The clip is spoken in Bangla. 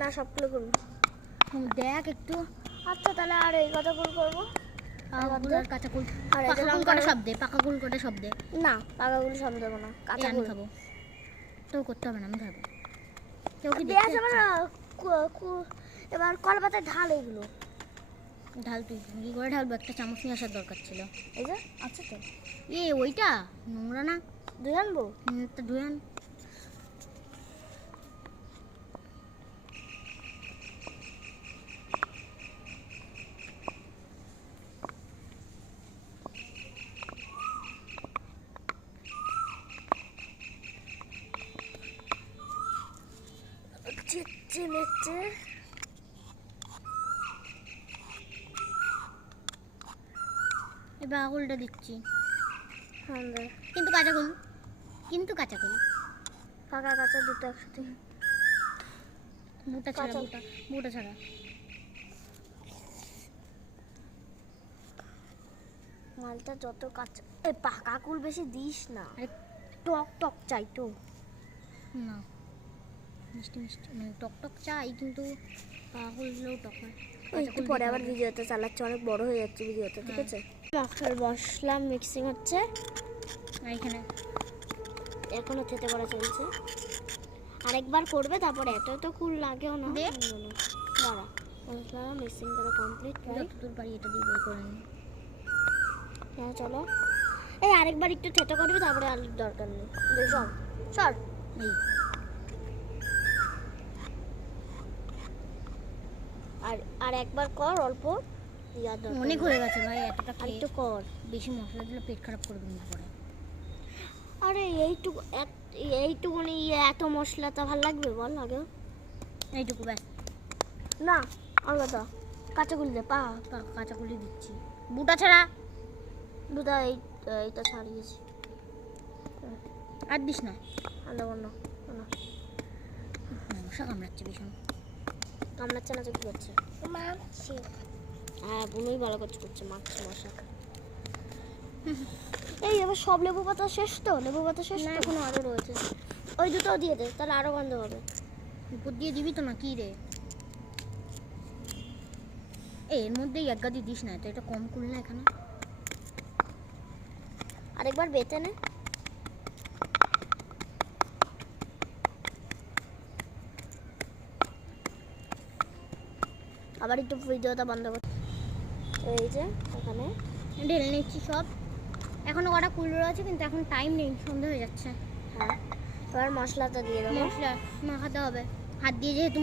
না সবগুলো করবো দেখ একটু। আচ্ছা তাহলে আর এই কথা ফুল করবো আর কাঁচা কুল আর এই যে পাকা কুল লঙ্কা কটা শব্দে পাকা কুল কটা শব্দে না পাকাগুলো সব দেবো না কাঁচা আমি কুল খাবো তো করতে হবে না আমি খাবো কেউ কি দেয়া দেখতে যাবে না এবার কলা পাতায় ঢাল এগুলো ঢাল তুই কি করে ঢালবো একটা চামচ নিয়ে আসার দরকার ছিল এই যে আচ্ছা তো ওইটা নোংরা না ধুয়ে আনবো তা ধুয়ে আন চেচে মেচে এবার আগুলটা দিচ্ছি হ্যাঁ কিন্তু কাঁচা কুল ফাঁকা কাঁচা দুটো একসাথে বুটা ছাড়া বুটা ছাড়া মালটা যত কাঁচা পাকা কুল বেশি দিস না আরে টক টক চাই তো না মিষ্টি মিষ্টি মানে টক টক চাই কিন্তু পাকুলগুলোও টক হয় একটু পরে আবার ভিডিওতে চালাচ্ছে অনেক বড় হয়ে যাচ্ছে ভিডিওতে ঠিক আছে মশলা মিক্সিং হচ্ছে এখানে এখনো থেতে করা চলছে আরেকবার করবে তারপরে এত কুল লাগেও না দাঁড়া মশলা মিক্সিং করা কমপ্লিট যতদূর পারি এটা দিয়ে বের করে নিই হ্যাঁ চলো এই আরেকবার একটু থেতে করবে তারপরে আলুর দরকার নেই সব সর এই আর একবার কর অল্প অনেক হয়ে গেছে ভাই এতটা আর একটু কর বেশি মশলা দিলে পেট খারাপ করবে না পরে আরে এইটুকুনি এত মশলা তা ভালো লাগবে বল আগে এইটুকু ব্যাস না আলাদা কাঁচাগুলি দে কাঁচা কুলি দিচ্ছি বুটা ছাড়া দুটা এইটা ছাড়িয়েছি আর দিস না আলাদা বন্য মশা কামড়াচ্ছে ভীষণ কামড়াচ্ছে না তো কি করছে হ্যাঁ বুনুই ভালো করছে মারছে মশা এই এবার সব লেবু পাতা শেষ তো লেবু পাতা শেষ না তো এখনো আরো রয়েছে ওই দুটোও দিয়ে দে তাহলে আরো গন্ধ হবে উপর দিয়ে দিবি তো না কি রে এর মধ্যেই এক গাদি দিস না তো এটা কম কুল না এখানে আরেকবার বেটে নে আবার একটু ভিডিওটা বন্ধ কর এই যে এখানে ঢেলে নিচ্ছি সব এখনো কটা কুল রয়েছে কিন্তু এখন টাইম নেই সন্ধ্যা হয়ে যাচ্ছে হ্যাঁ এবার মশলাটা দিয়ে দেবো মশলা মাখাতে হবে হাত দিয়ে যেহেতু